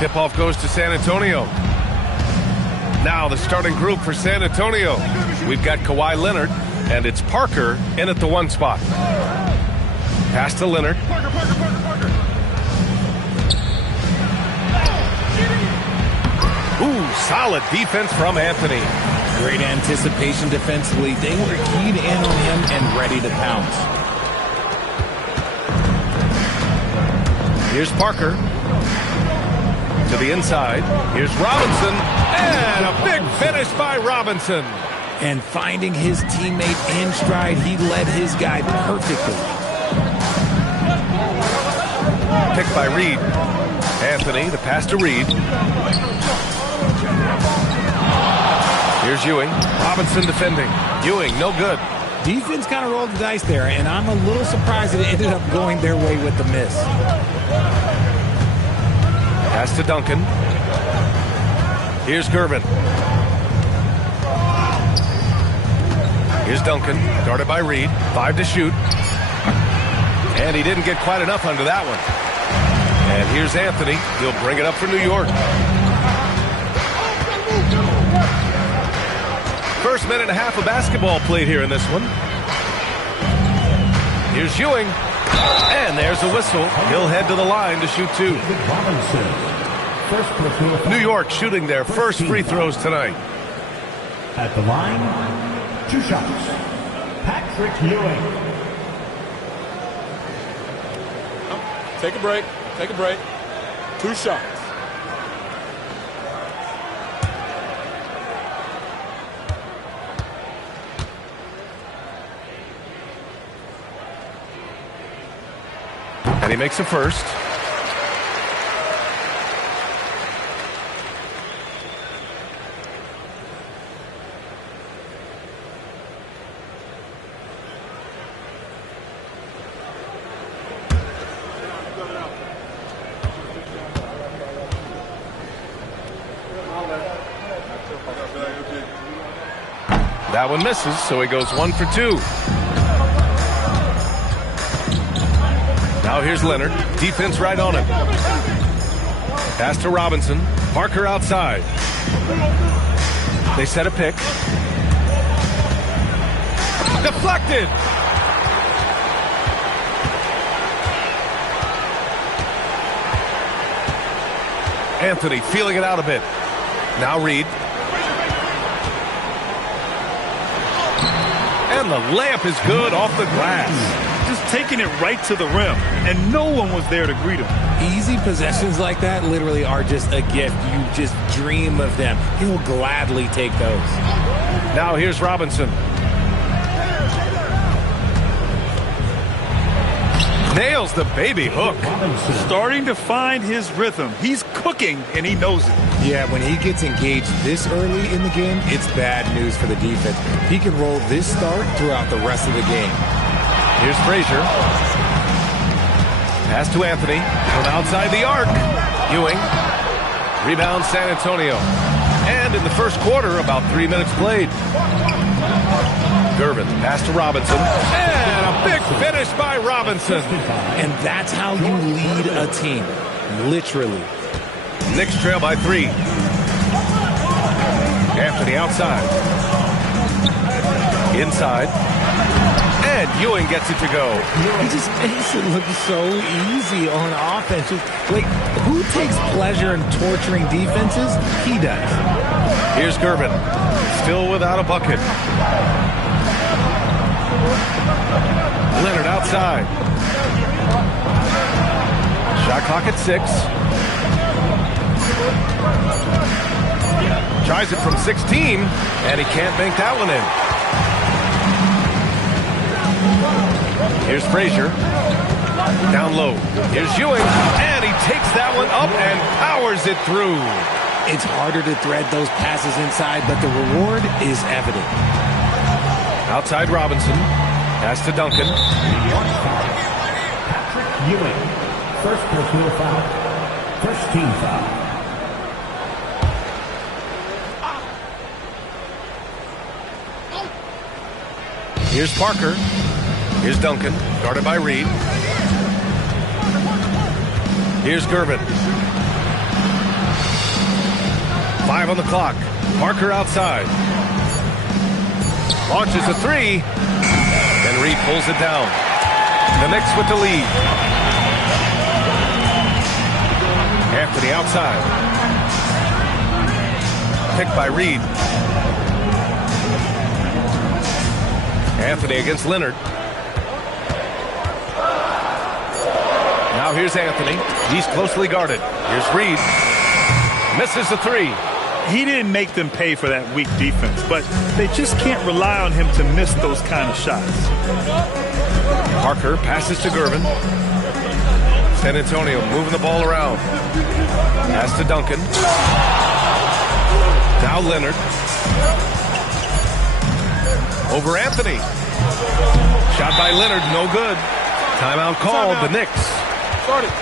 Tip-off goes to San Antonio. Now the starting group for San Antonio. We've got Kawhi Leonard, and it's Parker in at the 1 spot. Pass to Leonard. Ooh, solid defense from Anthony. Great anticipation defensively. They were keyed in on him and ready to pounce. Here's Parker. To the inside. Here's Robinson. And a big finish by Robinson. And finding his teammate in stride, he led his guy perfectly. Picked by Reed. Anthony, the pass to Reed. Here's Ewing. Robinson defending. Ewing, no good. Defense kind of rolled the dice there, and I'm a little surprised that it ended up going their way with the miss. Pass to Duncan. Here's Gervin. Here's Duncan, guarded by Reed. 5 to shoot. And he didn't get quite enough under that one. And here's Anthony. He'll bring it up for New York. First minute and a half of basketball played here in this one. Here's Ewing. And there's a whistle. He'll head to the line to shoot 2. New York shooting their first free throws tonight. At the line, 2 shots. Patrick Ewing. Take a break. Take a break. 2 shots. And he makes a first. That one misses, so he goes 1 for 2. Now here's Leonard. Defense right on him. Pass to Robinson. Parker outside. They set a pick. Deflected. Anthony feeling it out a bit. Now Reed. And the layup is good off the glass. Just taking it right to the rim, and no one was there to greet him. Easy possessions like that literally are just a gift. You just dream of them. He'll gladly take those. Now here's Robinson. Nails the baby hook. Starting to find his rhythm. He's cooking, and he knows it. Yeah, when he gets engaged this early in the game, it's bad news for the defense. He can roll this start throughout the rest of the game. Here's Frazier. Pass to Anthony from outside the arc. Ewing. Rebound San Antonio. And in the first quarter, about 3 minutes played. Gervin, pass to Robinson. And a big finish by Robinson. And that's how you lead a team. Literally. Knicks trail by 3. Anthony outside. Inside. And Ewing gets it to go. He just makes it look so easy on offense. Like, who takes pleasure in torturing defenses? He does. Here's Gervin. Still without a bucket. Leonard outside. Shot clock at 6. Tries it from 16, and he can't bank that one in. Here's Frazier. Down low. Here's Ewing, and he takes that one up and powers it through. It's harder to thread those passes inside, but the reward is evident. Outside Robinson. Pass to Duncan. Patrick Ewing. First personal foul. First team foul. Here's Parker. Here's Duncan. Guarded by Reed. Here's Gervin. 5 on the clock. Parker outside. Launches a 3. And Reed pulls it down. The Knicks with the lead. Anthony outside. Picked by Reed. Anthony against Leonard. Now here's Anthony. He's closely guarded. Here's Reed. Misses the 3. He didn't make them pay for that weak defense, but they just can't rely on him to miss those kind of shots. Parker passes to Gervin. San Antonio moving the ball around. Pass to Duncan. Now Leonard. Over Anthony. Shot by Leonard, no good. Timeout called, the Knicks. Start it.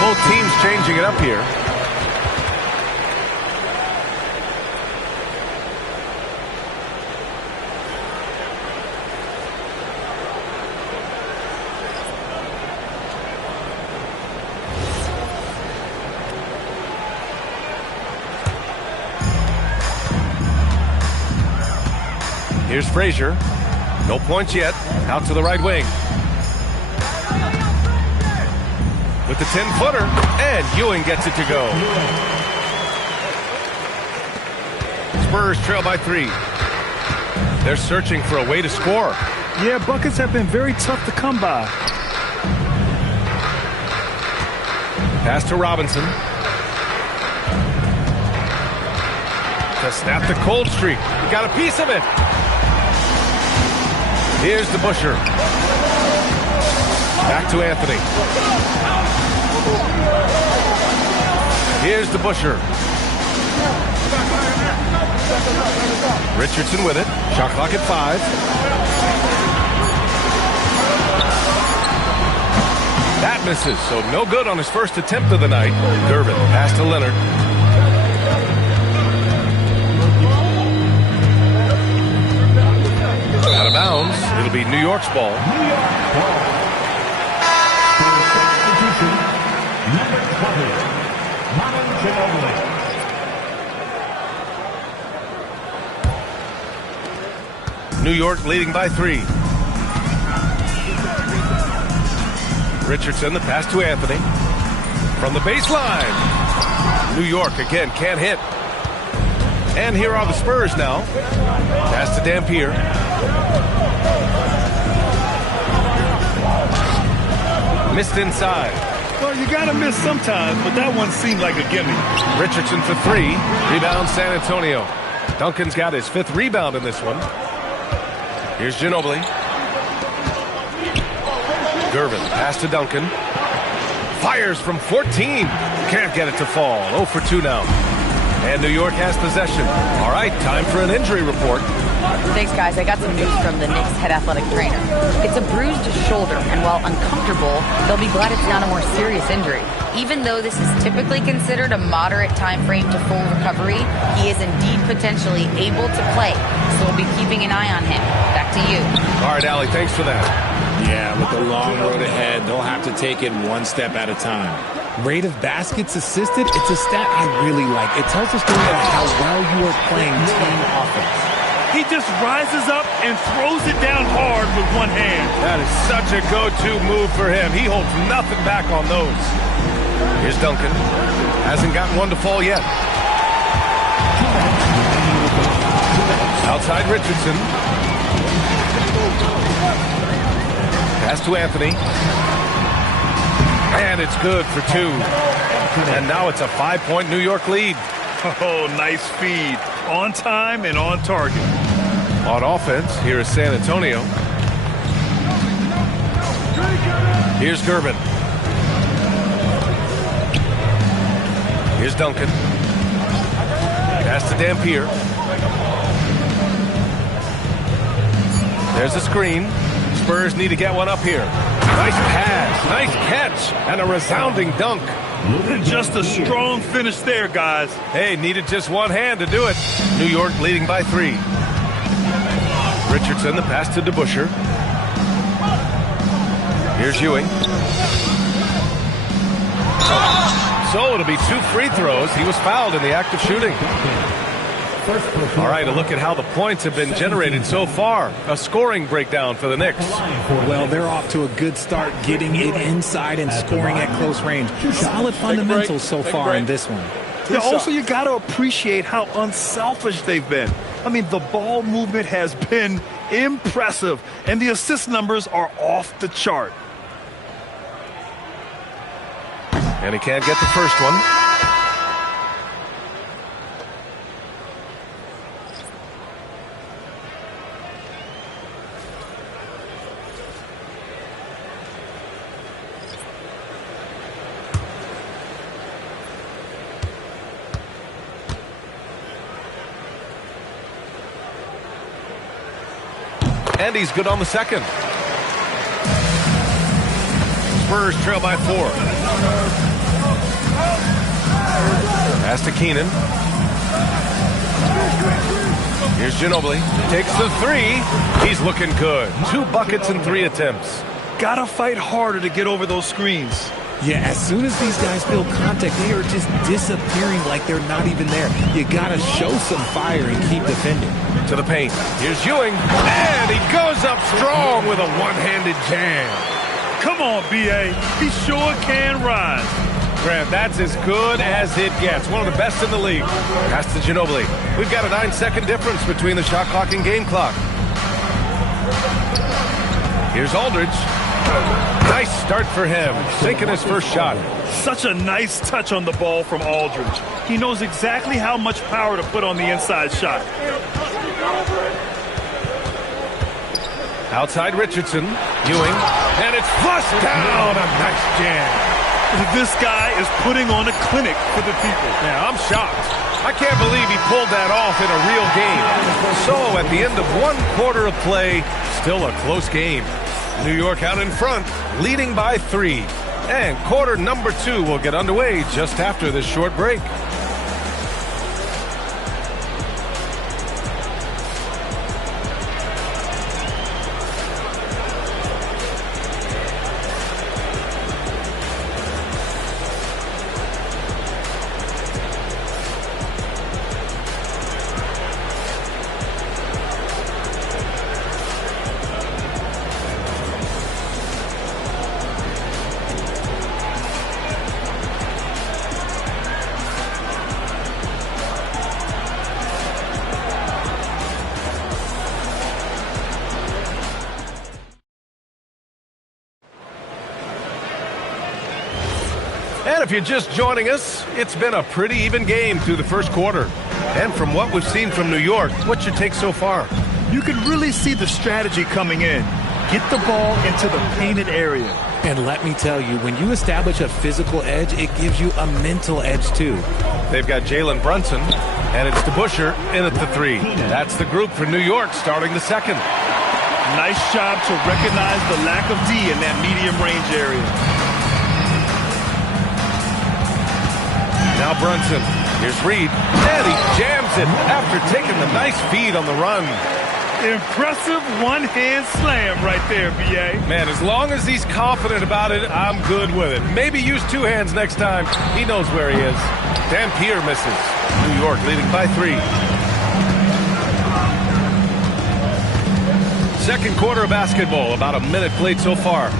Both teams changing it up here. Here's Frazier. No points yet. Out to the right wing. With the 10-footer, and Ewing gets it to go. Spurs trail by 3. They're searching for a way to score. Yeah, buckets have been very tough to come by. Pass to Robinson. To snap the cold streak. Got a piece of it. Here's the Busher. Back to Anthony. Here's the Busher. Richardson with it. Shot clock at 5. That misses, so no good on his first attempt of the night. Gervin, pass to Leonard. Out of bounds. It'll be New York's ball. New York leading by 3. Richardson, the pass to Anthony. From the baseline. New York again can't hit. And here are the Spurs now. Pass to Dampier. Missed inside. Well, you got to miss sometimes, but that one seemed like a gimme. Richardson for 3. Rebound San Antonio. Duncan's got his 5th rebound in this one. Here's Ginobili. Gervin, pass to Duncan. Fires from 14. Can't get it to fall. 0 for 2 now. And New York has possession. All right, time for an injury report. Thanks, guys. I got some news from the Knicks head athletic trainer. It's a bruised shoulder, and while uncomfortable, they'll be glad it's not a more serious injury. Even though this is typically considered a moderate time frame to full recovery, he is indeed potentially able to play, so we'll be keeping an eye on him. Back to you. All right, Allie, thanks for that. Yeah, with the long road ahead, they'll have to take it one step at a time. Rate of baskets assisted, it's a stat I really like. It tells a story of how well you are playing team offense. He just rises up and throws it down hard with one hand. That is such a go-to move for him. He holds nothing back on those. Here's Duncan. Hasn't gotten one to fall yet. Outside Richardson. Pass to Anthony. And it's good for two. And now it's a 5-point New York lead. Oh, nice feed. On time and on target. On offense, here is San Antonio. Here's Gervin. Here's Duncan. Pass to Dampier. There's a screen. Spurs need to get one up here. Nice pass, nice catch, and a resounding dunk. Just a strong finish there, guys. Hey, needed just one hand to do it. New York leading by 3. Richardson, the pass to DeBusschere. Here's Ewing. So it'll be 2 free throws. He was fouled in the act of shooting. All right, a look at how the points have been generated so far. A scoring breakdown for the Knicks. Well, they're off to a good start getting it inside and scoring at close range. Solid fundamentals so far in this one. Yeah, also, you got to appreciate how unselfish they've been. I mean, the ball movement has been impressive, and the assist numbers are off the chart. And he can't get the first one. And he's good on the second. Spurs trail by 4. Pass to Keenan. Here's Ginobili. Takes the 3. He's looking good. 2 buckets in 3 attempts. Gotta fight harder to get over those screens. Yeah, as soon as these guys feel contact, they are just disappearing like they're not even there. You gotta show some fire and keep defending. To the paint. Here's Ewing. And he goes up strong with a one-handed jam. Come on, B.A. He sure can rise. Grant, that's as good as it gets. One of the best in the league. Pass to Ginobili. We've got a 9-second difference between the shot clock and game clock. Here's Aldridge. Nice start for him. Sinking his first shot. Such a nice touch on the ball from Aldridge. He knows exactly how much power to put on the inside shot. Outside Richardson. Ewing. And it's flushed down. A nice jam. This guy is putting on a clinic for the people. Yeah, I'm shocked. I can't believe he pulled that off in a real game. So at the end of 1 quarter of play, still a close game. New York out in front, leading by 3. And quarter number 2 will get underway just after this short break. And if you're just joining us, it's been a pretty even game through the first quarter. And from what we've seen from New York, what's your take so far? You can really see the strategy coming in. Get the ball into the painted area. And let me tell you, when you establish a physical edge, it gives you a mental edge too. They've got Jalen Brunson, and it's DeBusschere in at the 3. That's the group for New York starting the second. Nice job to recognize the lack of D in that medium range area. Now Brunson. Here's Reed. And he jams it after taking the nice feed on the run. Impressive one-hand slam right there, B.A. Man, as long as he's confident about it, I'm good with it. Maybe use two hands next time. He knows where he is. Dampier misses. New York leading by 3. Second quarter of basketball. About a minute played so far.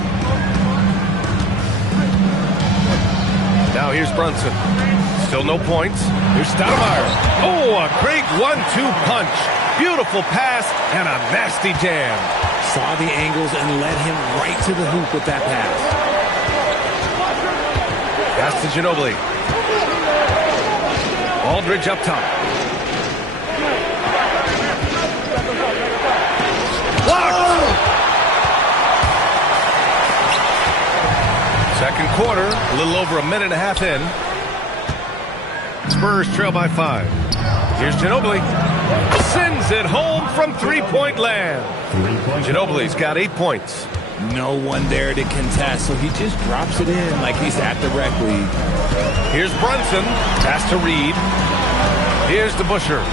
Now here's Brunson. Still no points. Here's Stoudemire. Oh, a great 1-2 punch. Beautiful pass and a nasty jam. Saw the angles and led him right to the hoop with that pass. Pass to Ginobili. Aldridge up top. Blocked! Second quarter, a little over a minute and a half in. Spurs trail by 5. Here's Ginobili. Sends it home from three-point land. Ginobili's got 8 points. No one there to contest, so he just drops it in like he's at the rec league. Here's Brunson. Pass to Reed. Here's DeBusschere.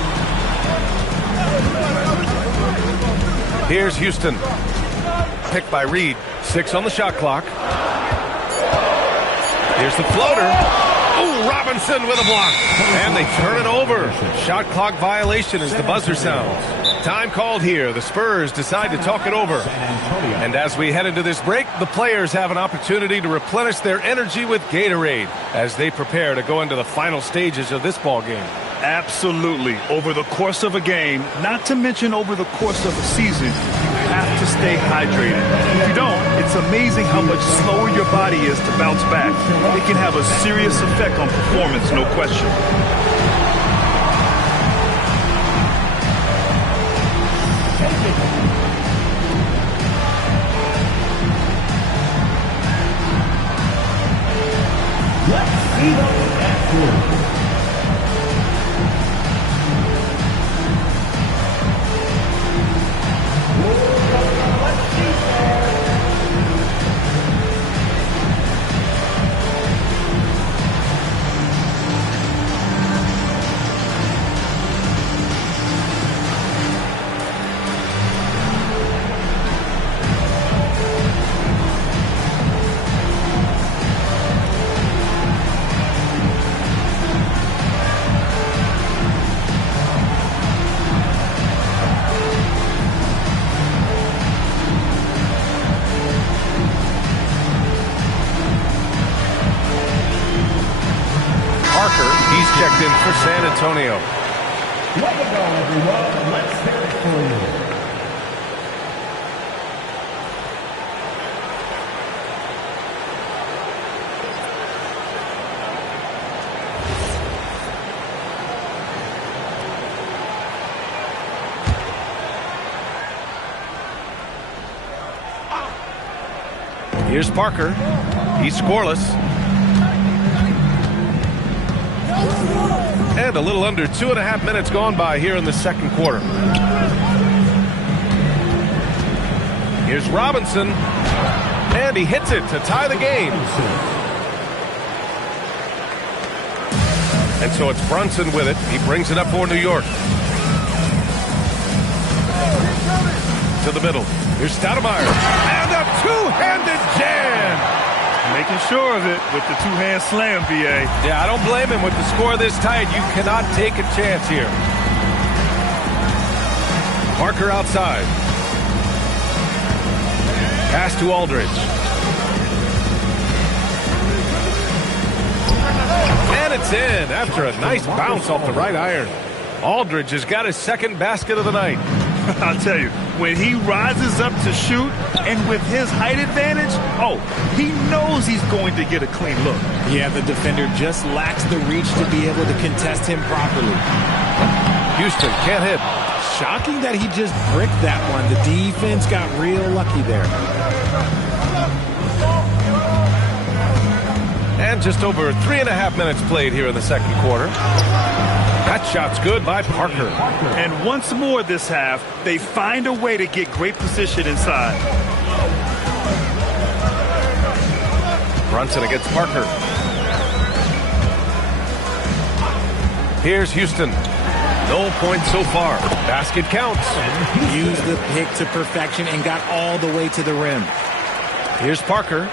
Here's Houston. Picked by Reed. 6 on the shot clock. Here's the floater. Oh, Robinson with a block. And they turn it over. Shot clock violation as the buzzer sounds. Time called here. The Spurs decide to talk it over. And as we head into this break, the players have an opportunity to replenish their energy with Gatorade as they prepare to go into the final stages of this ball game. Absolutely. Over the course of a game, not to mention over the course of a season, you have to stay hydrated. If you don't, it's amazing how much slower your body is to bounce back. It can have a serious effect on performance, no question. Let's see those afterwards. He's checked in for San Antonio. Way to go, everyone. Let's hear it for you. Here's Parker. He's scoreless. And a little under 2.5 minutes gone by here in the second quarter. Here's Robinson. And he hits it to tie the game. And so it's Brunson with it. He brings it up for New York. To the middle. Here's Stoudemire. And a two-handed jam. Making sure of it with the two-hand slam, B.A. Yeah, I don't blame him. With the score this tight, you cannot take a chance here. Parker outside. Pass to Aldridge. And it's in after a nice bounce off the right iron. Aldridge has got his second basket of the night. I'll tell you, when he rises up to shoot, and with his height advantage, he knows he's going to get a clean look. Yeah, the defender just lacks the reach to be able to contest him properly. Houston can't hit. Shocking that he just bricked that one. The defense got real lucky there. And just over 3.5 minutes played here in the second quarter. That shot's good by Parker. And once more this half, they find a way to get great position inside. Brunson against Parker. Here's Houston. No points so far. Basket counts. Used the pick to perfection and got all the way to the rim. Here's Parker.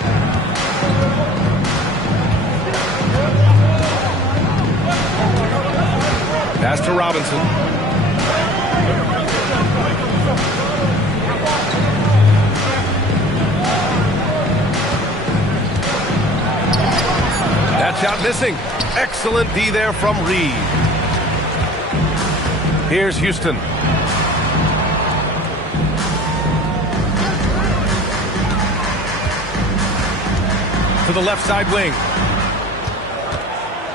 Pass to Robinson. That shot missing. Excellent D there from Reed. Here's Houston. To the left side wing.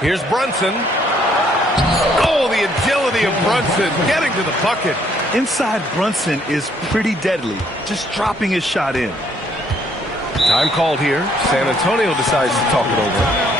Here's Brunson. Oh, the agility of Brunson getting to the bucket. Inside Brunson is pretty deadly, just dropping his shot in. Time called here. San Antonio decides to talk it over.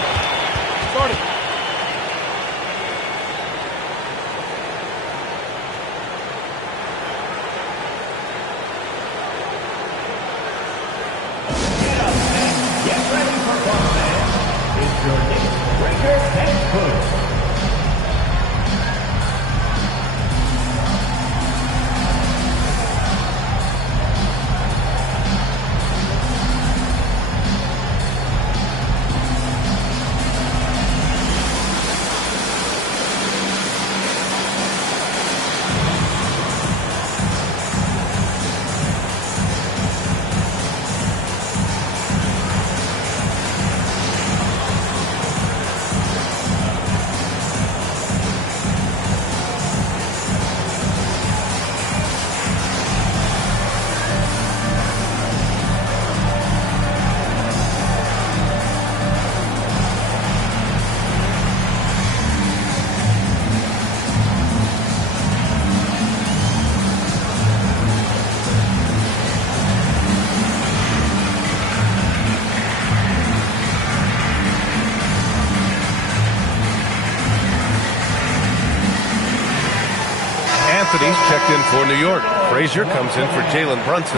Anthony's checked in for New York. Frazier comes in for Jalen Brunson.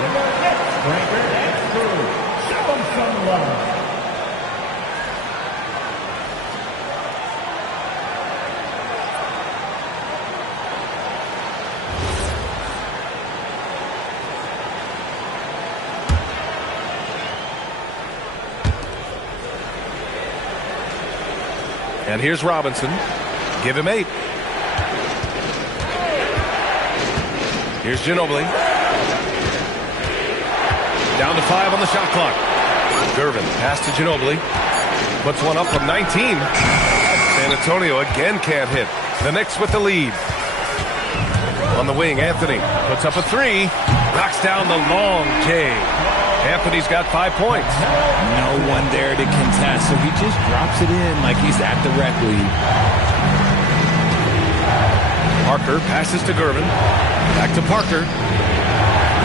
And here's Robinson. Give him 8. Here's Ginobili. Down to 5 on the shot clock. Gervin pass to Ginobili. Puts one up from 19. San Antonio again can't hit. The Knicks with the lead. On the wing, Anthony puts up a 3. Knocks down the long J. Anthony's got 5 points. No one there to contest, so he just drops it in like he's at the rec league. Parker passes to Gervin. Back to Parker.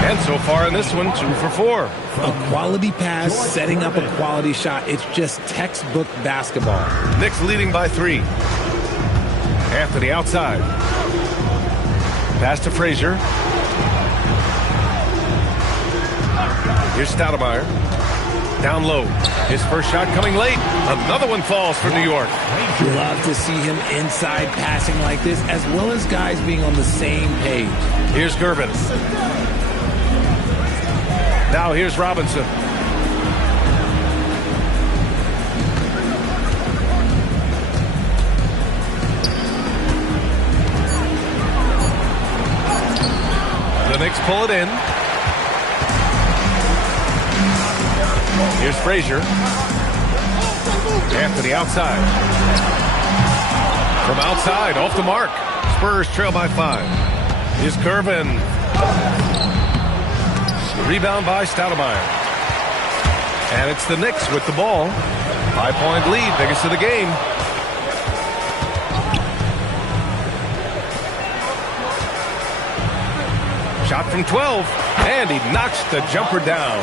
And so far in this one, 2 for 4. A quality pass, setting up a quality shot. It's just textbook basketball. Knicks leading by 3. Anthony outside. Pass to Frazier. Here's Stoudemire. Down low. His first shot coming late. Another one falls for New York. Love to see him inside passing like this, as well as guys being on the same page. Here's Gervin. Now here's Robinson. The Knicks pull it in. Here's Frazier. Anthony outside. From outside, off the mark. Spurs trail by 5. Here's Gervin. Rebound by Stoudemire. And it's the Knicks with the ball. 5-point lead, biggest of the game. Shot from 12, and he knocks the jumper down.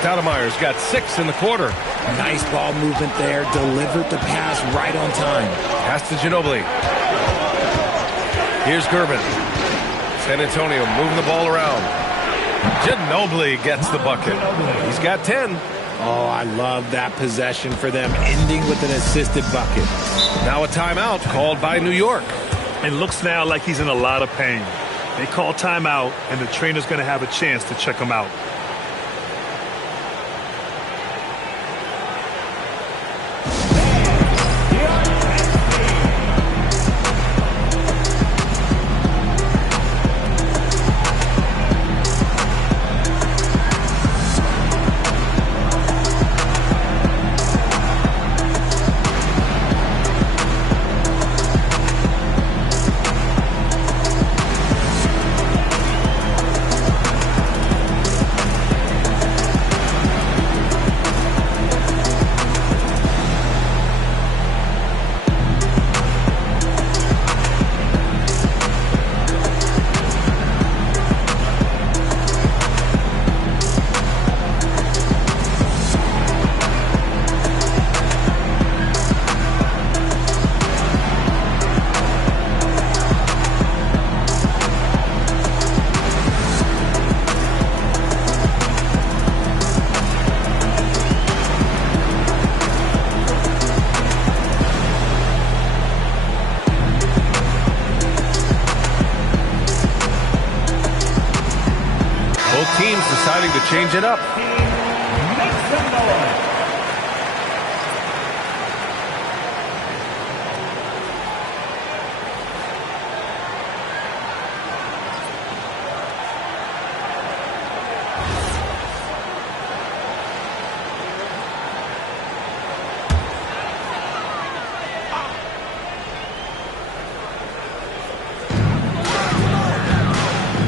Stoudemire's got 6 in the quarter. Nice ball movement there. Delivered the pass right on time. Pass to Ginobili. Here's Gervin. San Antonio moving the ball around. Ginobili gets the bucket. He's got 10. Oh, I love that possession for them, ending with an assisted bucket. Now a timeout called by New York. and looks now like he's in a lot of pain. They call timeout, and the trainer's going to have a chance to check him out. Teams deciding to change it up.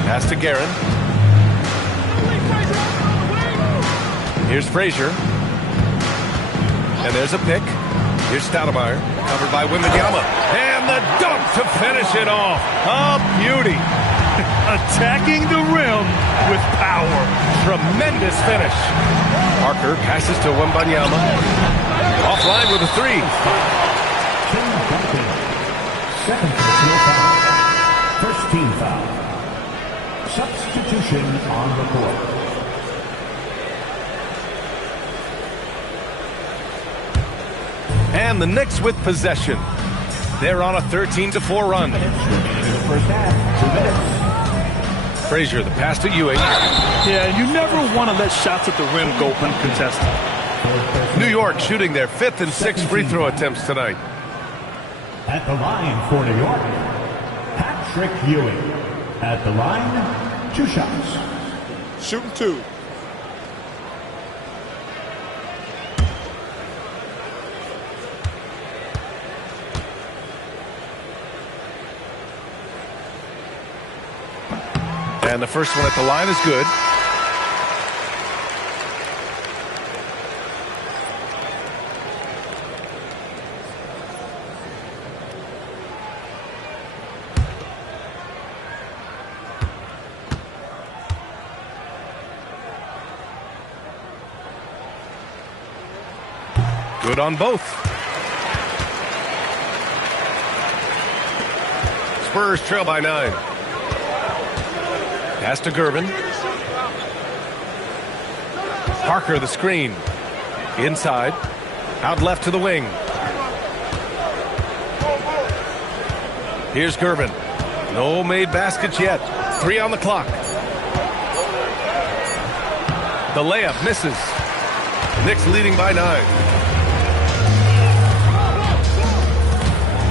Pass to Guerin. Here's Frazier. And there's a pick. Here's Stoudemire, covered by Wembanyama. And the dunk to finish it off. A beauty. Attacking the rim with power. Tremendous finish. Parker passes to Wembanyama. Offline with a three. Tim Duncan. Second personal foul. First team foul. Substitution on the court. And the Knicks with possession. They're on a 13-4 run. Frazier, the pass to Ewing. Yeah, you never want to let shots at the rim go uncontested. New York shooting their 5th and 6th free throw attempts tonight. At the line for New York, Patrick Ewing. At the line, 2 shots. Shooting 2. And the first one at the line is good. Good on both. Spurs trail by 9. Pass to Gervin. Parker the screen. Inside. Out left to the wing. Here's Gervin. No made baskets yet. 3 on the clock. The layup misses. Knicks leading by 9.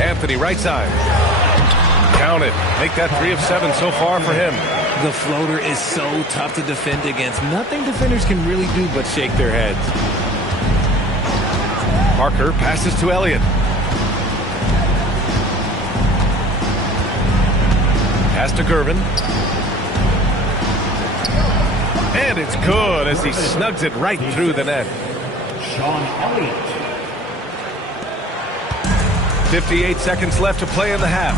Anthony right side. Count it. Make that 3 of 7 so far for him. The floater is so tough to defend against. Nothing defenders can really do but shake their heads. Parker passes to Elliott. Pass to Gervin. And it's good as he snugs it right through the net. Sean Elliott. 58 seconds left to play in the half.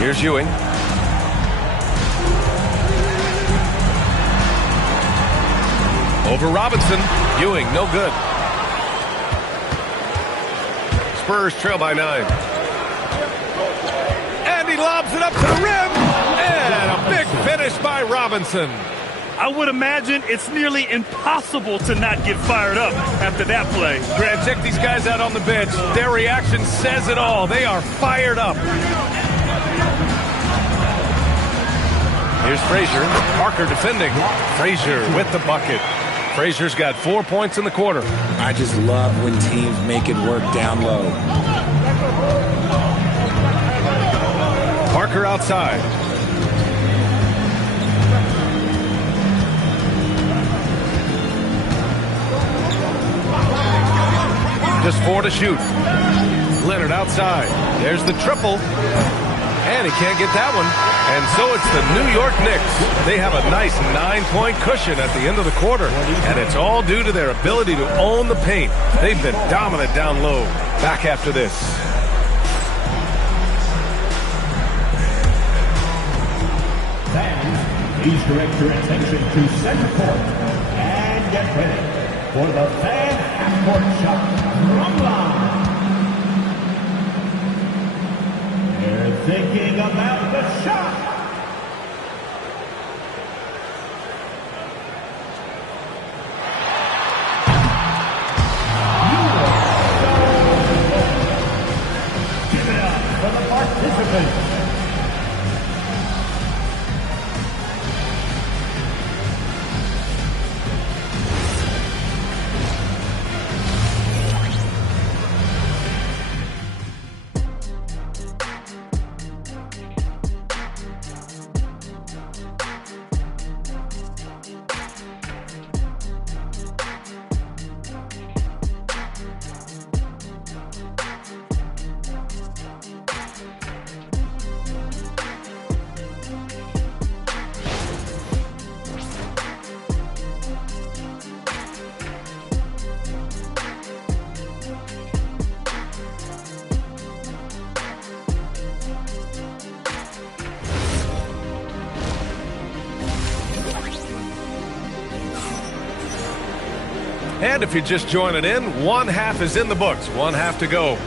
Here's Ewing. Over Robinson. Ewing, no good. Spurs trail by 9. And he lobs it up to the rim. And a big finish by Robinson. I would imagine it's nearly impossible to not get fired up after that play. Grant, check these guys out on the bench. Their reaction says it all. They are fired up. Here's Frazier. Parker defending. Frazier with the bucket. Frazier's got 4 points in the quarter. I just love when teams make it work down low. Parker outside. Just 4 to shoot. Leonard outside. There's the triple. And he can't get that one. And so it's the New York Knicks. They have a nice 9-point cushion at the end of the quarter. And it's all due to their ability to own the paint. They've been dominant down low. Back after this. Fans, please direct your attention to center court. And get ready for the fan half-court shot from line. They're thinking about the shot. Give it up for the participants. And if you're just joining in, one half is in the books. One half to go.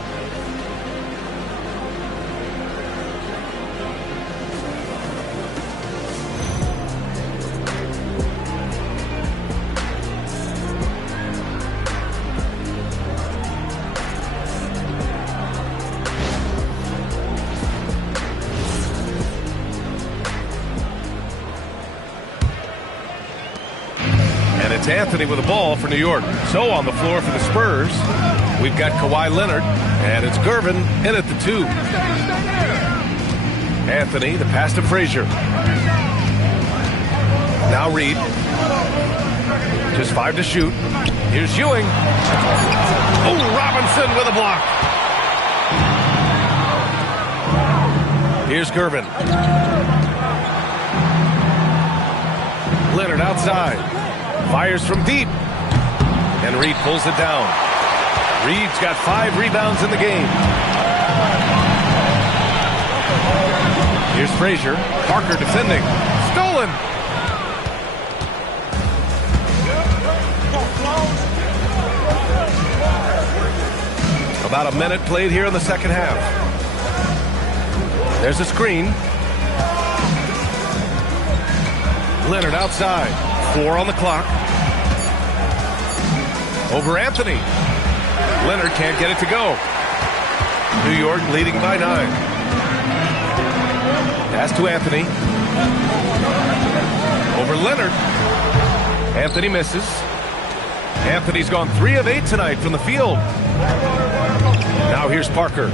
It's Anthony with the ball for New York. So on the floor for the Spurs, we've got Kawhi Leonard, and it's Gervin in at the 2. Anthony, the pass to Frazier. Now Reed. Just 5 to shoot. Here's Ewing. Oh, Robinson with a block. Here's Gervin. Leonard outside. Fires from deep. And Reed pulls it down. Reed's got 5 rebounds in the game. Here's Frazier. Parker defending. Stolen. About a minute played here in the second half. There's a screen. Leonard outside. 4 on the clock. Over Anthony. Leonard can't get it to go. New York leading by 9. Pass to Anthony. Over Leonard. Anthony misses. Anthony's gone 3 of 8 tonight from the field. Now here's Parker.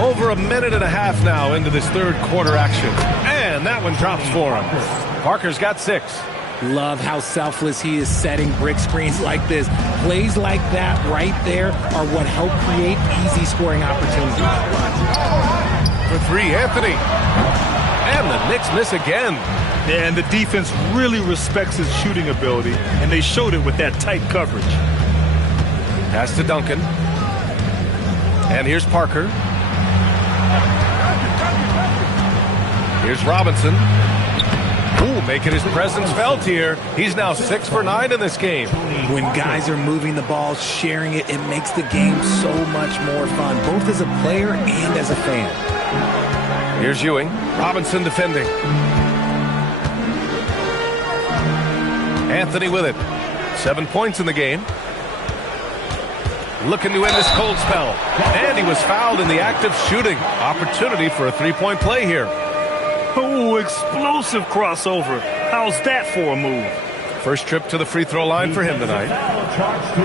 Over a minute and a half now into this third quarter action. And that one drops for him. Parker's got 6. Love how selfless he is setting brick screens like this. Plays like that right there are what help create easy scoring opportunities. For 3, Anthony. And the Knicks miss again. Yeah, and the defense really respects his shooting ability, and they showed it with that tight coverage. Pass to Duncan. And here's Parker. Here's Robinson. Ooh, making his presence felt here. He's now 6 for 9 in this game. When guys are moving the ball, sharing it, it makes the game so much more fun, both as a player and as a fan. Here's Ewing. Robinson defending. Anthony with it. 7 points in the game. looking to end this cold spell. And he was fouled in the act of shooting. Opportunity for a three-point play here. Oh, explosive crossover. How's that for a move? First trip to the free throw line for him tonight. Charge to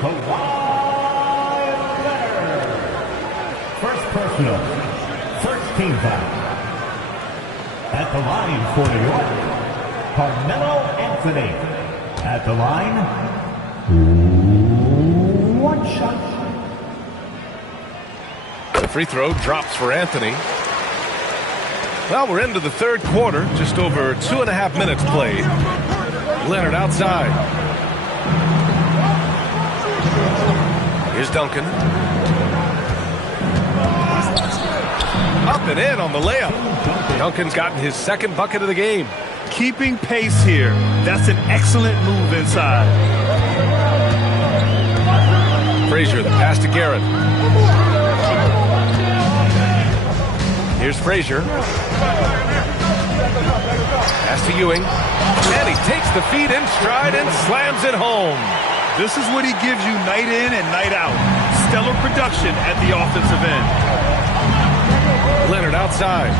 Kawhi Leonard. First personal. First team foul. At the line for New York, Carmelo Anthony. At the line, one shot. The free throw drops for Anthony. Well, we're into the third quarter. Just over 2.5 minutes played. Leonard outside. Here's Duncan. Up and in on the layup. Duncan's gotten his second bucket of the game. Keeping pace here. That's an excellent move inside. Frazier, the pass to Garrett. Here's Frazier. Pass to Ewing. And he takes the feed in stride and slams it home. This is what he gives you night in and night out. Stellar production at the offensive end. Leonard outside.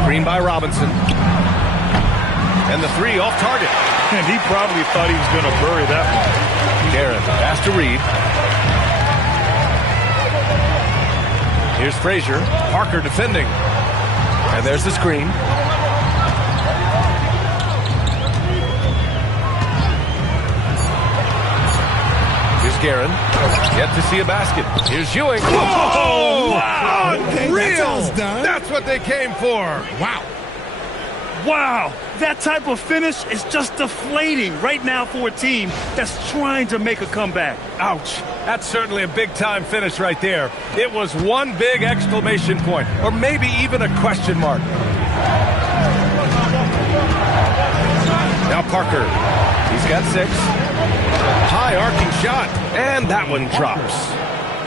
Screen by Robinson. And the three off target. And he probably thought he was going to bury that one. Garrett, pass to Reed. Here's Frazier. Parker defending. And there's the screen. Here's Guerin. Yet to see a basket. Here's Ewing. Oh, wow. Unreal. That's what they came for. Wow. Wow, that type of finish is just deflating right now for a team that's trying to make a comeback. Ouch. That's certainly a big-time finish right there. It was one big exclamation point, or maybe even a question mark. Now Parker. He's got 6. High arcing shot, and that one drops.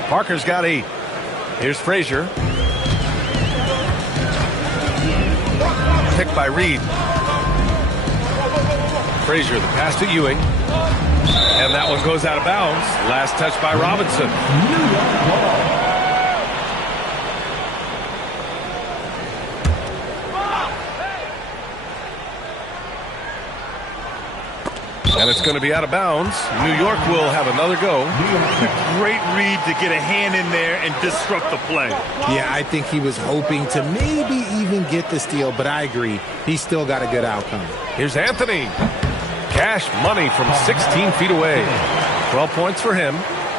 Parker's got 8. Here's Frazier. Picked by Reed. Frazier, the pass to Ewing. And that one goes out of bounds. Last touch by Robinson. And it's going to be out of bounds. New York will have another go. Great read to get a hand in there and disrupt the play. Yeah, I think he was hoping to maybe even get the steal, but I agree. He's still got a good outcome. Here's Anthony. Cash money from 16 feet away. 12 points for him.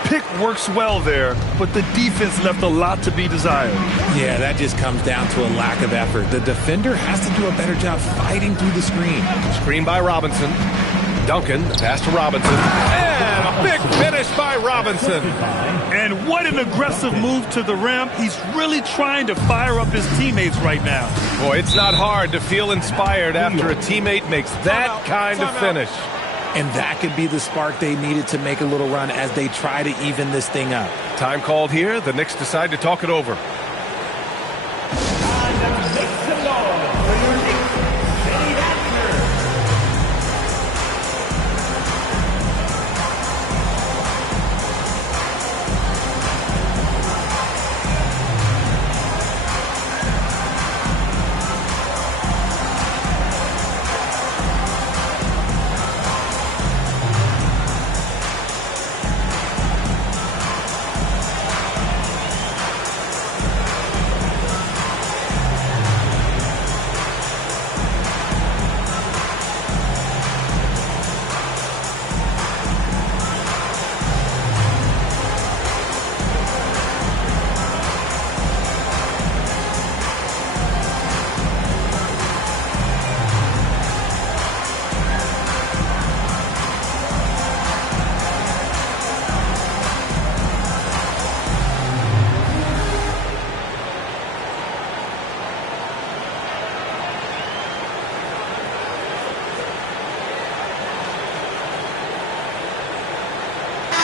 Pick works well there, but the defense left a lot to be desired. Yeah, that just comes down to a lack of effort. The defender has to do a better job fighting through the screen. Screen by Robinson. Duncan, pass to Robinson. And a big finish by Robinson. And what an aggressive move to the rim. He's really trying to fire up his teammates right now. Boy, it's not hard to feel inspired after a teammate makes that kind of finish. And that could be the spark they needed to make a little run as they try to even this thing up. Time called here. The Knicks decide to talk it over.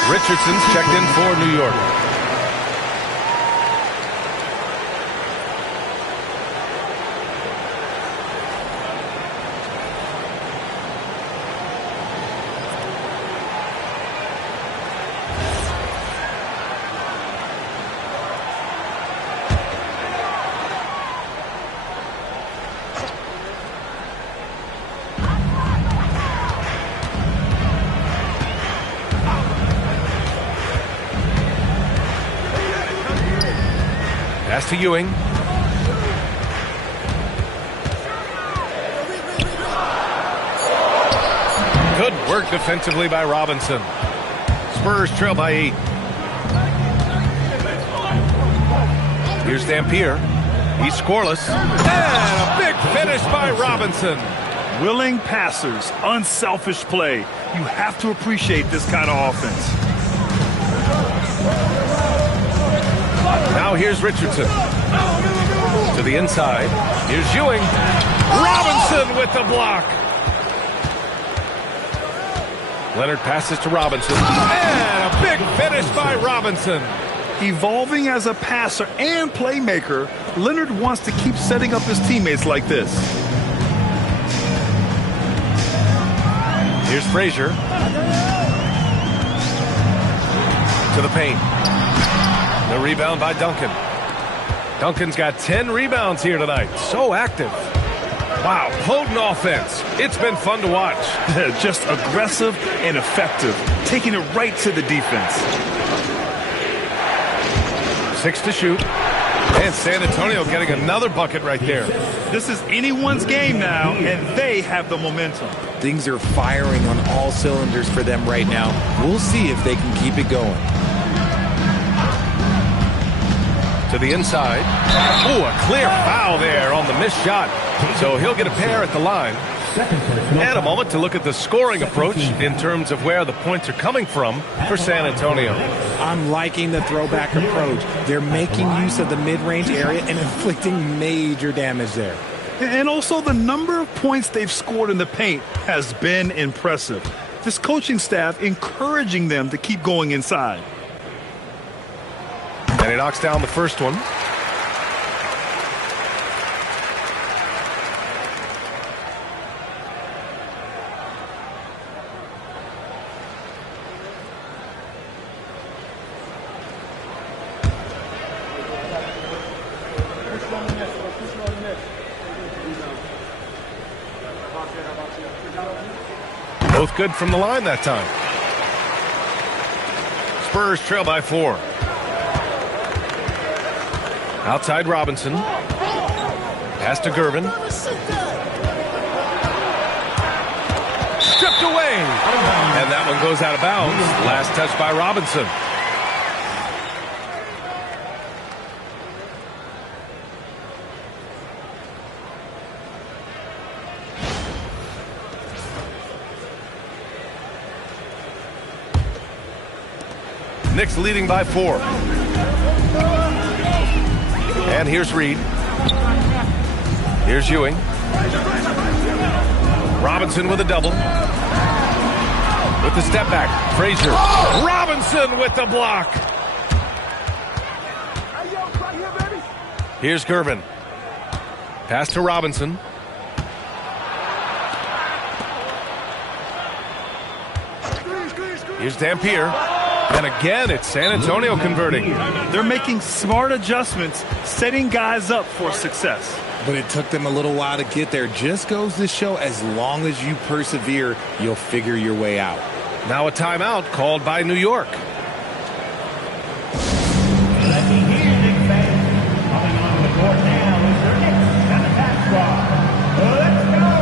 Richardson's checked in for New York. Pass to Ewing. Good work defensively by Robinson. Spurs trail by 8. Here's Dampier. He's scoreless. And a big finish by Robinson. Willing passers, unselfish play. You have to appreciate this kind of offense. Now here's Richardson. To the inside. Here's Ewing. Robinson with the block. Leonard passes to Robinson. And a big finish by Robinson. Evolving as a passer and playmaker, Leonard wants to keep setting up his teammates like this. Here's Frazier. To the paint. The rebound by Duncan. Duncan's got 10 rebounds here tonight. So active. Wow, potent offense. It's been fun to watch. Just aggressive and effective, taking it right to the defense. 6 to shoot. And San Antonio getting another bucket right there. This is anyone's game now, and they have the momentum. Things are firing on all cylinders for them right now. We'll see if they can keep it going. To the inside. Oh, a clear foul there on the missed shot. So he'll get a pair at the line. And a moment to look at the scoring approach in terms of where the points are coming from for San Antonio. I'm liking the throwback approach. They're making use of the mid-range area and inflicting major damage there. And also the number of points they've scored in the paint has been impressive. This coaching staff encouraging them to keep going inside. And he knocks down the first one. Both good from the line that time. Spurs trail by 4. Outside Robinson. Pass to Gervin. Stripped away. And that one goes out of bounds. Last touch by Robinson. Knicks leading by 4. And here's Reed. Here's Ewing. Robinson with a double. With the step back. Frazier. Robinson with the block. Here's Gervin. Pass to Robinson. Here's Dampier. And again, it's San Antonio converting. They're making smart adjustments, setting guys up for success. But it took them a little while to get there. Just goes to show, as long as you persevere, you'll figure your way out. Now a timeout called by New York. Let me hear you, Knicks fans. Coming on the court now is their Knicks and the Pass Squad. Let's go!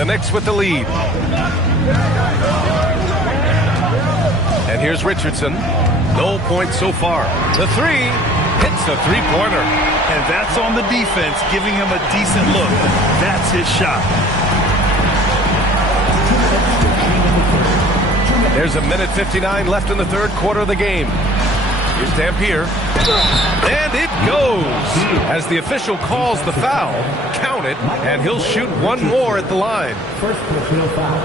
The Knicks with the lead. And here's Richardson. No points so far. The three hits a three-pointer. And that's on the defense, giving him a decent look. That's his shot. There's a minute 59 left in the third quarter of the game. Here's Dampier. And it goes. As the official calls the foul, count it, and he'll shoot one more at the line.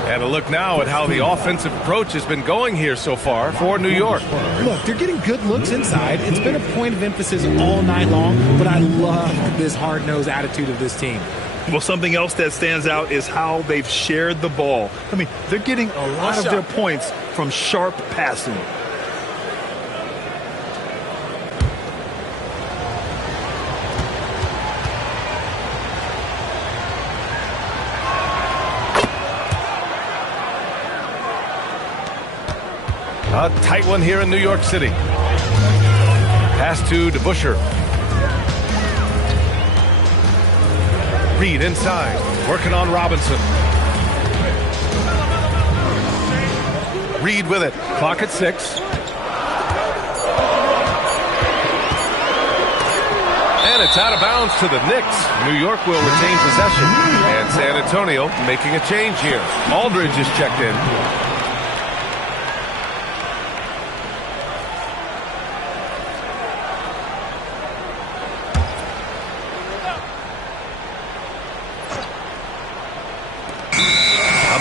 And a look now at how the offensive approach has been going here so far for New York. Look, they're getting good looks inside. It's been a point of emphasis all night long, but I love this hard-nosed attitude of this team. Well, something else that stands out is how they've shared the ball. I mean, they're getting a lot of their points from sharp passing. A tight one here in New York City. Pass to DeBusschere. Reed inside, working on Robinson. Reed with it. Clock at 6. And it's out of bounds to the Knicks. New York will retain possession. And San Antonio making a change here. Aldridge is checked in.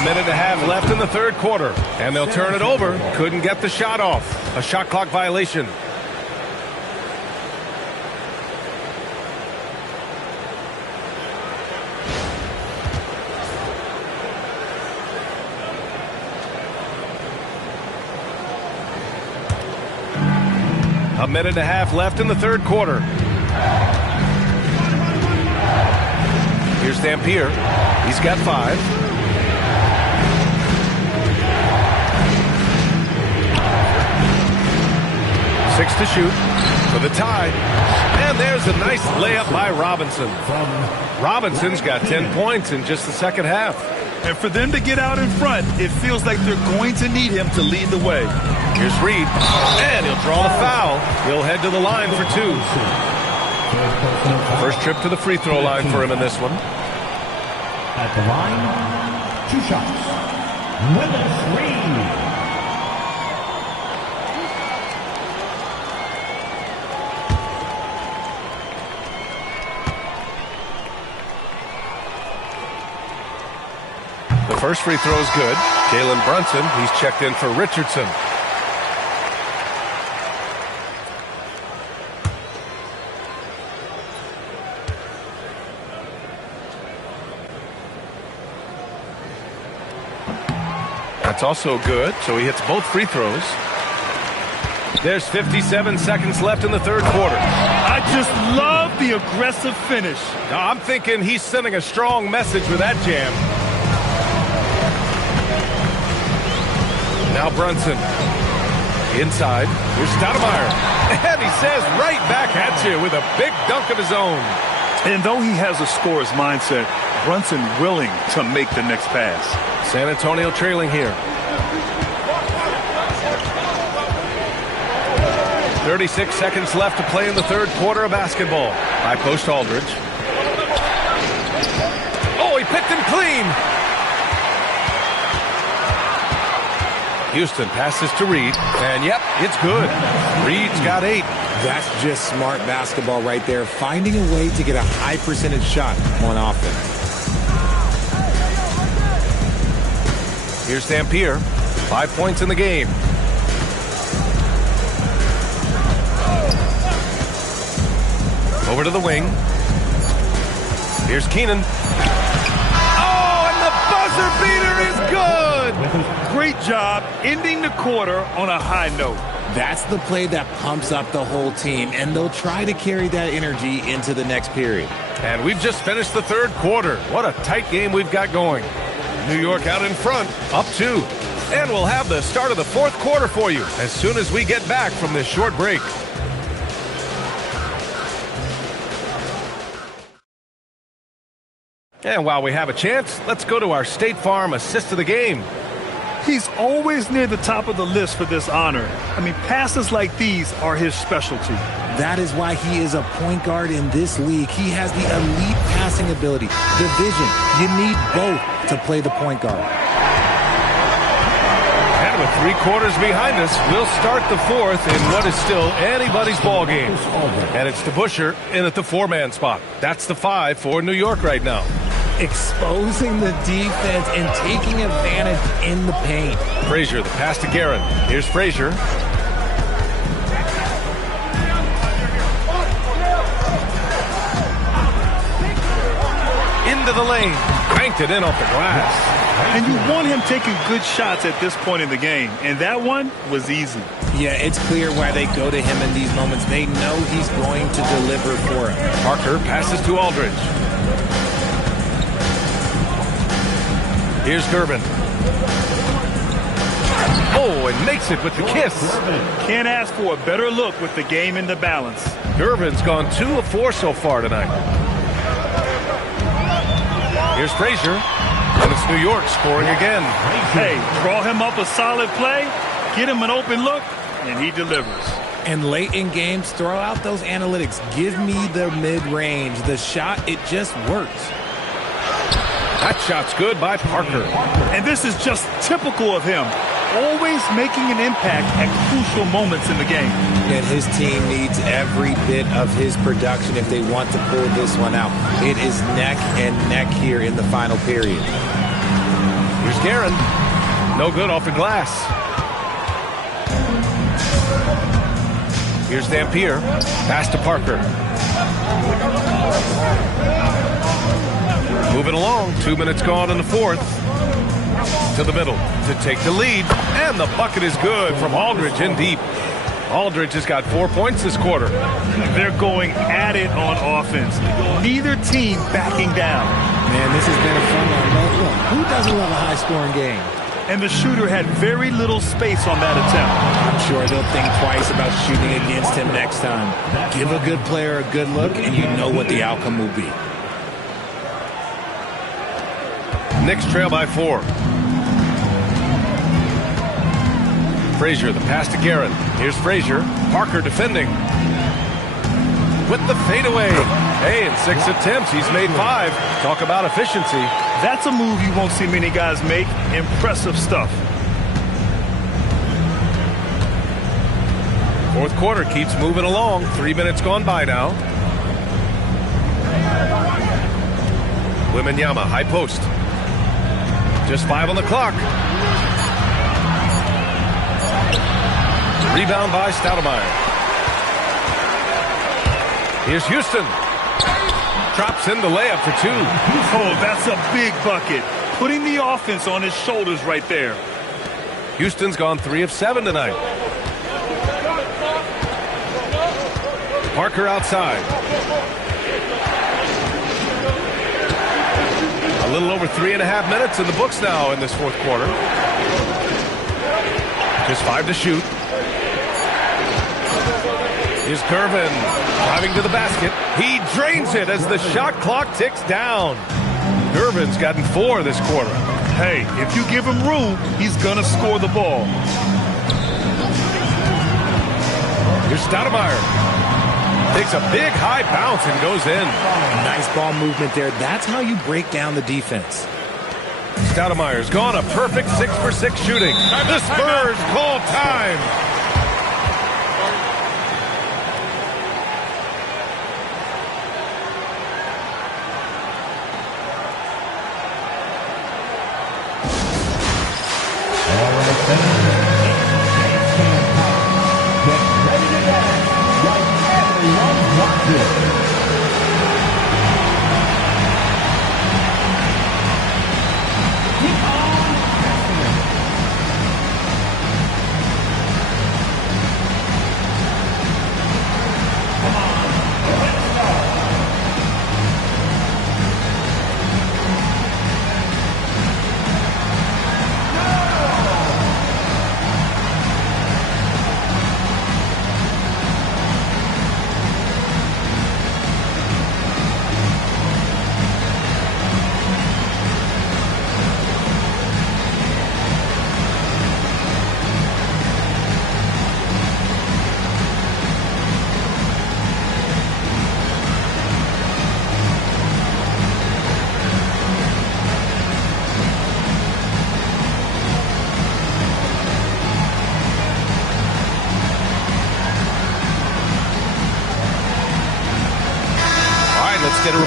Minute and a half left in the third quarter, and they'll turn it over. Couldn't get the shot off. A shot clock violation. A minute and a half left in the third quarter. Here's Dampier. He's got 5. 6 to shoot for the tie. And there's a nice layup by Robinson. Robinson's got 10 points in just the second half. And for them to get out in front, it feels like they're going to need him to lead the way. Here's Reed. And he'll draw the foul. He'll head to the line for 2. First trip to the free throw line for him in this one. At the line, 2 shots. Willis Reed. The first free throw is good. Jalen Brunson, he's checked in for Richardson. That's also good, so he hits both free throws. There's 57 seconds left in the third quarter. I just love the aggressive finish. Now, I'm thinking he's sending a strong message with that jam. Now Brunson. Inside. Here's Stoudemire. And he says right back at you with a big dunk of his own. And though he has a scorer's mindset, Brunson willing to make the next pass. San Antonio trailing here. 36 seconds left to play in the third quarter of basketball. High post Aldridge. Oh, he picked him clean. Houston passes to Reed, and yep, it's good. Reed's got 8. That's just smart basketball right there, finding a way to get a high percentage shot on offense. Here's Dampier, 5 points in the game. Over to the wing. Here's Keenan. Oh, and the buzzer beater is good! Great job ending the quarter on a high note. That's the play that pumps up the whole team, and they'll try to carry that energy into the next period. And we've just finished the third quarter. What a tight game we've got going. New York out in front, up 2. And we'll have the start of the fourth quarter for you as soon as we get back from this short break. And while we have a chance, let's go to our State Farm assist of the game. He's always near the top of the list for this honor. I mean, passes like these are his specialty. That is why he is a point guard in this league. He has the elite passing ability, the vision. You need both to play the point guard. And with 3 quarters behind us, we'll start the fourth in what is still anybody's ball game. And it's DeBusschere in at the 4-man spot. That's the 5 for New York right now. Exposing the defense and taking advantage in the paint. Frazier, the pass to Guerin. Here's Frazier. Into the lane. Banked it in off the glass. And you want him taking good shots at this point in the game. And that one was easy. Yeah, it's clear why they go to him in these moments. They know he's going to deliver for him. Parker passes to Aldridge. Here's Gervin. Oh, and makes it with the kiss. Can't ask for a better look with the game in the balance. Gervin's gone 2 of 4 so far tonight. Here's Frazier. And it's New York scoring again. Hey, draw him up a solid play, get him an open look, and he delivers. And late in games, throw out those analytics. Give me the mid-range. The shot, it just works. That shot's good by Parker. And this is just typical of him. Always making an impact at crucial moments in the game. And his team needs every bit of his production if they want to pull this one out. It is neck and neck here in the final period. Here's Guerin. No good off the glass. Here's Dampier. Pass to Parker. Moving along. 2 minutes gone in the fourth. To the middle to take the lead. And the bucket is good from Aldridge in deep. Aldridge has got 4 points this quarter. They're going at it on offense. Neither team backing down. Man, this has been a fun one. Look, who doesn't love a high-scoring game? And the shooter had very little space on that attempt. I'm sure they'll think twice about shooting against him next time. Give a good player a good look, and you know what the outcome will be. Knicks trail by 4. Frazier, the pass to Guerin. Here's Frazier. Parker defending. With the fadeaway. Hey, in 6 attempts, he's made 5. Talk about efficiency. That's a move you won't see many guys make. Impressive stuff. Fourth quarter keeps moving along. 3 minutes gone by now. Wembanyama, high post. Just 5 on the clock. Rebound by Stoudemire. Here's Houston. Drops in the layup for 2. Oh, that's a big bucket. Putting the offense on his shoulders right there. Houston's gone 3 of 7 tonight. Parker outside. A little over 3.5 minutes in the books now in this fourth quarter. Just 5 to shoot. Here's Gervin driving to the basket. He drains it as the shot clock ticks down. Gervin's gotten 4 this quarter. Hey, if you give him room, he's going to score the ball. Here's Stoudemire. Takes a big high bounce and goes in. Nice ball movement there. That's how you break down the defense. Stoudemire's gone a perfect 6 for 6 shooting. The Spurs call time.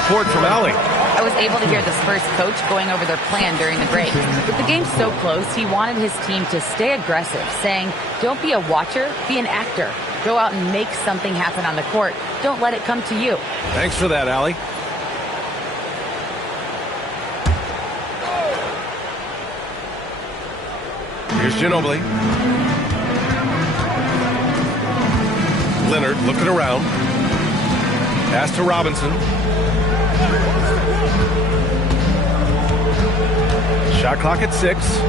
report from Allie. I was able to hear the Spurs coach going over their plan during the break. With the game so close, he wanted his team to stay aggressive, saying, don't be a watcher, be an actor. Go out and make something happen on the court. Don't let it come to you. Thanks for that, Allie. Here's Ginobili. Leonard looking around. Pass to Robinson. Shot clock at 6.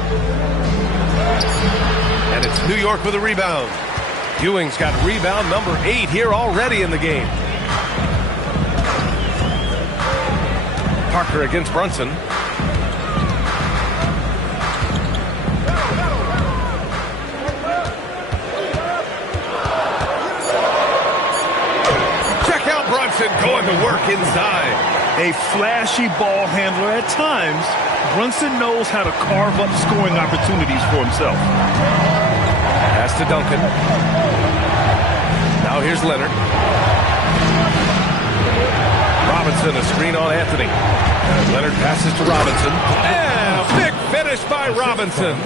And it's New York with a rebound. Ewing's got rebound number 8 here already in the game. Parker against Brunson. Check out Brunson going to work inside. A flashy ball handler at times. Brunson knows how to carve up scoring opportunities for himself. Pass to Duncan. Now here's Leonard. Robinson, a screen on Anthony. Leonard passes to Robinson. And a big finish by Robinson.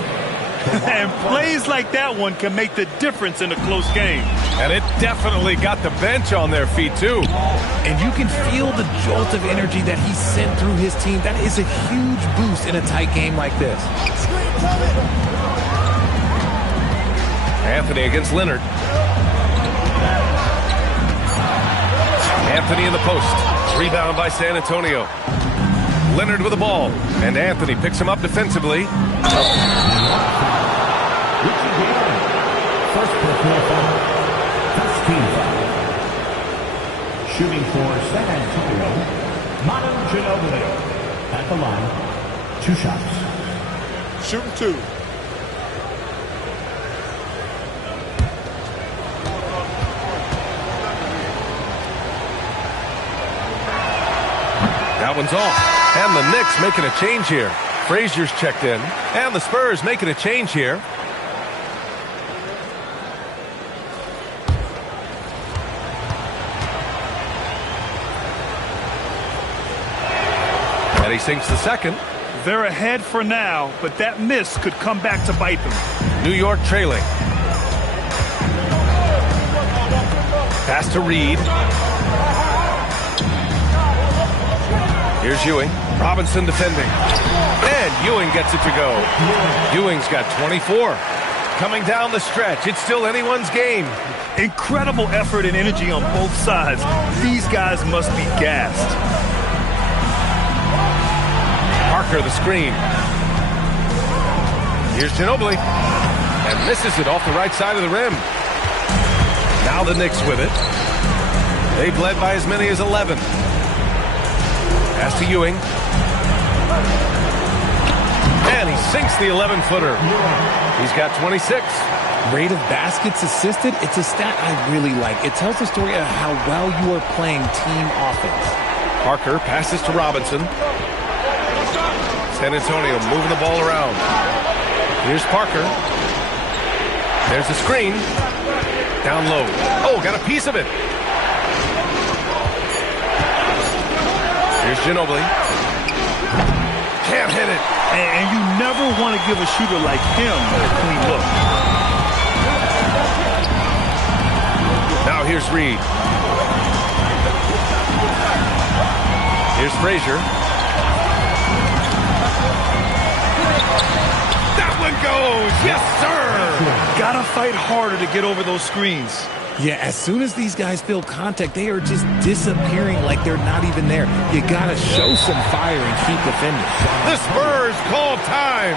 And plays like that one can make the difference in a close game. And it definitely got the bench on their feet, too. And you can feel the jolt of energy that he sent through his team. That is a huge boost in a tight game like this. Anthony against Leonard. Anthony in the post. Rebound by San Antonio. Leonard with the ball. And Anthony picks him up defensively. First personal foul. First team foul. Shooting for San Antonio, Madison Ginobili. At the line, 2 shots. Shooting 2. That one's off. And the Knicks making a change here. Frazier's checked in. And the Spurs making a change here. And he sinks the second. They're ahead for now, but that miss could come back to bite them. New York trailing. Pass to Reed. Here's Ewing. Robinson defending. And Ewing gets it to go. Ewing's got 24. Coming down the stretch. It's still anyone's game. Incredible effort and energy on both sides. These guys must be gassed. Parker the screen. Here's Ginobili. And misses it off the right side of the rim. Now the Knicks with it. They've led by as many as 11. Pass to Ewing. And he sinks the 11-footer. He's got 26. Rate of baskets assisted, it's a stat I really like. It tells the story of how well you are playing team offense. Parker passes to Robinson. San Antonio moving the ball around. Here's Parker. There's the screen. Down low. Oh, got a piece of it. Here's Ginobili. Can't hit it. And you never want to give a shooter like him a clean look. Now here's Reed. Here's Frazier. That one goes. Yes, sir. Gotta fight harder to get over those screens. Yeah, as soon as these guys feel contact, they are just disappearing like they're not even there. You gotta show some fire and keep defending. The Spurs call time.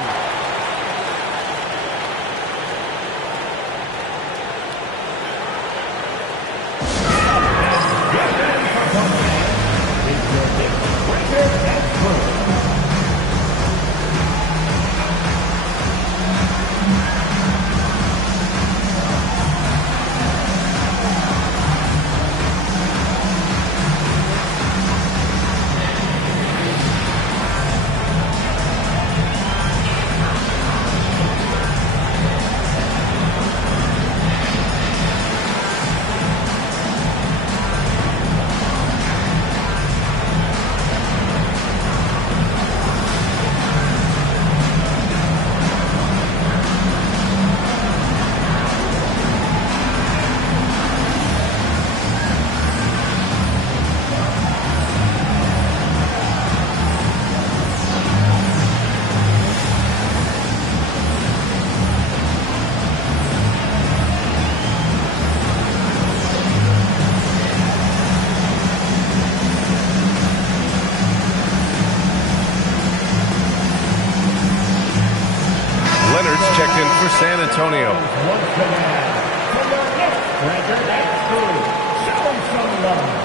Leonard's checked in for San Antonio. Once again, from the Knicks record, that's through. Show him some love.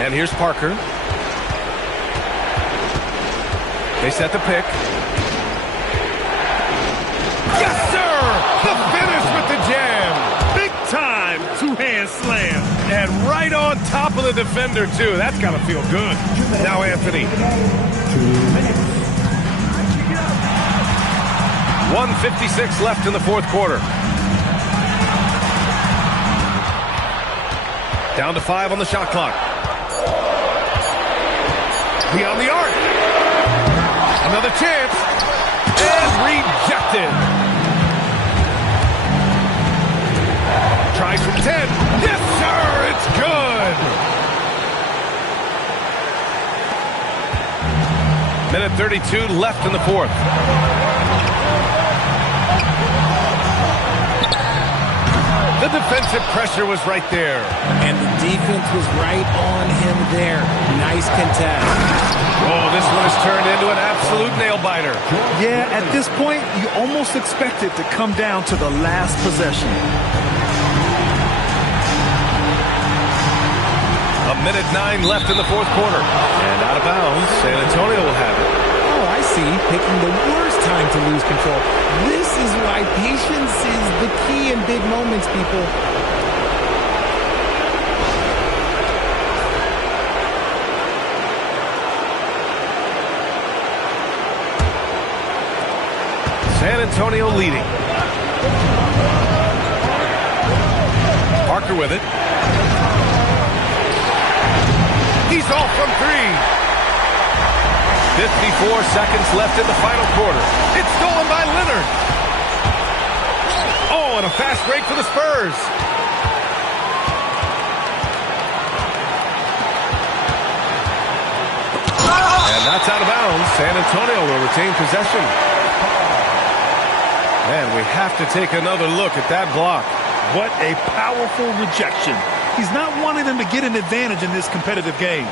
And here's Parker. They set the pick. Yes, sir! The finish with the jam. Big time two-hand slam. And right on top of the defender, too. That's got to feel good. Now Anthony. 2 minutes. 1:56 left in the fourth quarter. Down to 5 on the shot clock. Beyond the arc. Another chance. And rejected. Tries from 10. Yes, sir. It's good. Minute 32 left in the fourth. The defensive pressure was right there. And the defense was right on him there. Nice contest. Oh, this one has turned into an absolute nail-biter. Yeah, at this point, you almost expect it to come down to the last possession. A minute 9 left in the fourth quarter. And out of bounds, San Antonio will have it. Oh, I see. Picking the worst time to lose control. This is why patience is the key in big moments, people. San Antonio leading. Parker with it. He's off from 3. 54 seconds left in the final quarter. It's stolen by Leonard. Oh, and a fast break for the Spurs. And that's out of bounds. San Antonio will retain possession. And we have to take another look at that block. What a powerful rejection. He's not wanting them to get an advantage in this competitive game.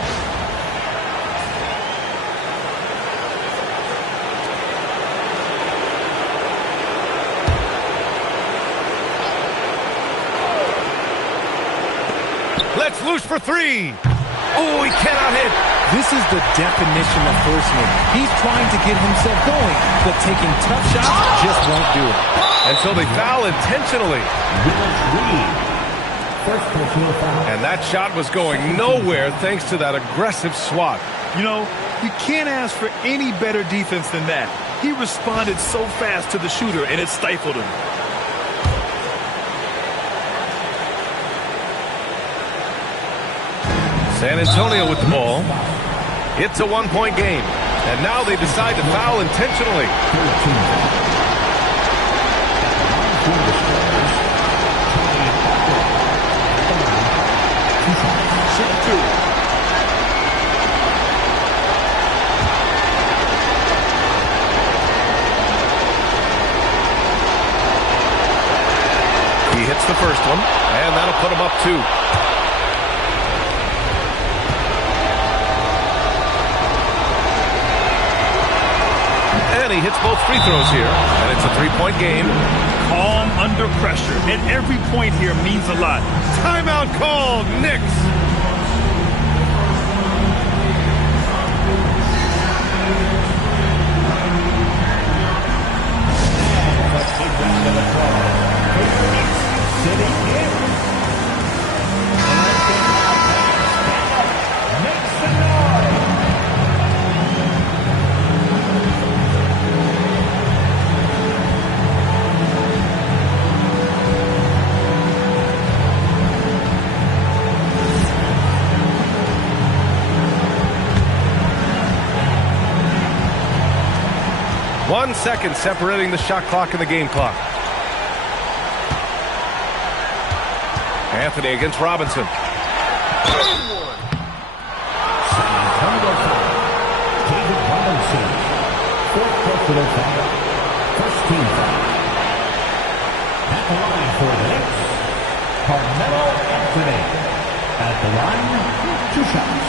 Let's loose for 3. Oh, he cannot hit. This is the definition of forcing. He's trying to get himself going, but taking tough shots just won't do it. And so they foul intentionally. First personal foul. And that shot was going nowhere thanks to that aggressive swat. You know, you can't ask for any better defense than that. He responded so fast to the shooter, and it stifled him. San Antonio with the ball. It's a 1-point game. And now they decide to foul intentionally. He hits the first one, and that'll put him up 2. And he hits both free throws here, and it's a 3-point game. Calm under pressure, and every point here means a lot. Timeout called, Knicks. Sitting in. Make some noise. One second separating the shot clock and the game clock. Anthony against Robinson. San Antonio foul. David personal foul. First team foul. At the line for the Knicks, Carmelo Anthony. At the line, 2 shots.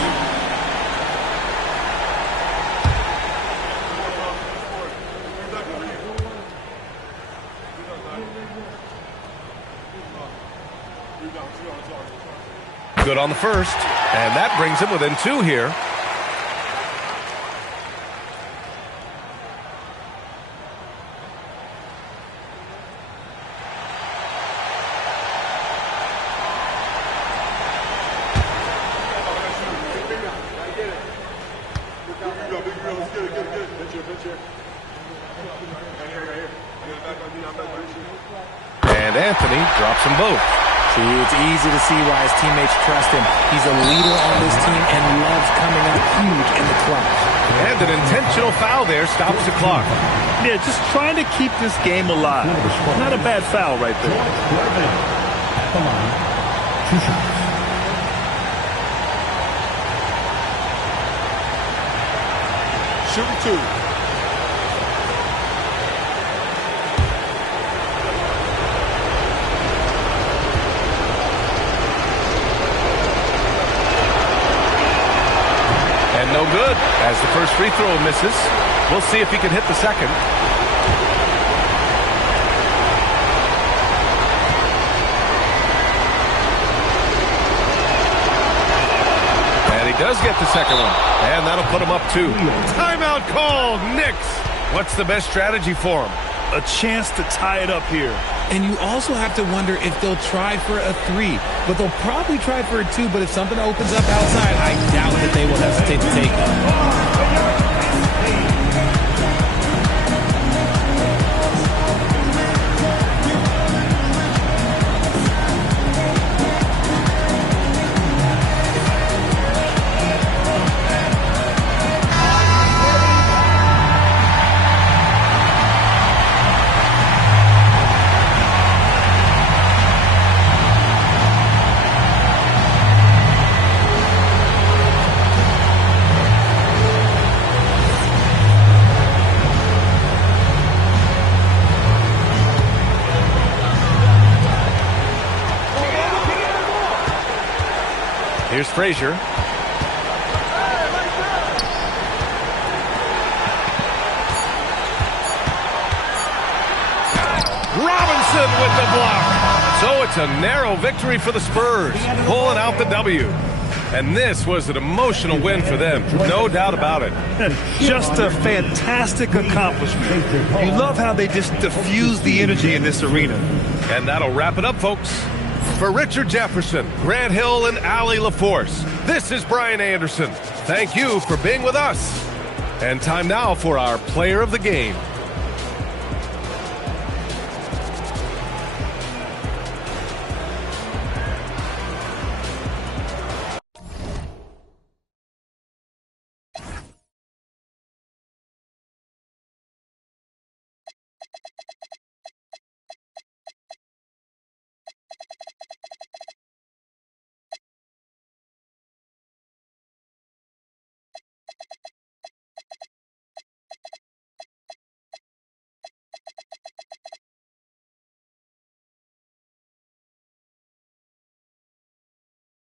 Good on the first, and that brings him within 2 here. And Anthony drops them both. See, it's easy to see why his teammates trust him. He's a leader on this team and loves coming up huge in the clutch. And an intentional foul there stops the clock. Yeah, just trying to keep this game alive. Not a bad foul right there. At the line, 2 shots. Shooting 2. And no good, as the first free throw misses. We'll see if he can hit the second. And he does get the second one. And that'll put him up 2. Timeout called, Knicks. What's the best strategy for him? A chance to tie it up here. And you also have to wonder if they'll try for a 3. But they'll probably try for a 2. But if something opens up outside, I doubt that they will hesitate to take it. Here's Frazier. Robinson with the block. So it's a narrow victory for the Spurs, pulling out the W. And this was an emotional win for them, no doubt about it. Just a fantastic accomplishment. You love how they just diffuse the energy in this arena. And that'll wrap it up, folks. For Richard Jefferson, Grant Hill, and Allie LaForce, this is Brian Anderson. Thank you for being with us. And time now for our player of the game.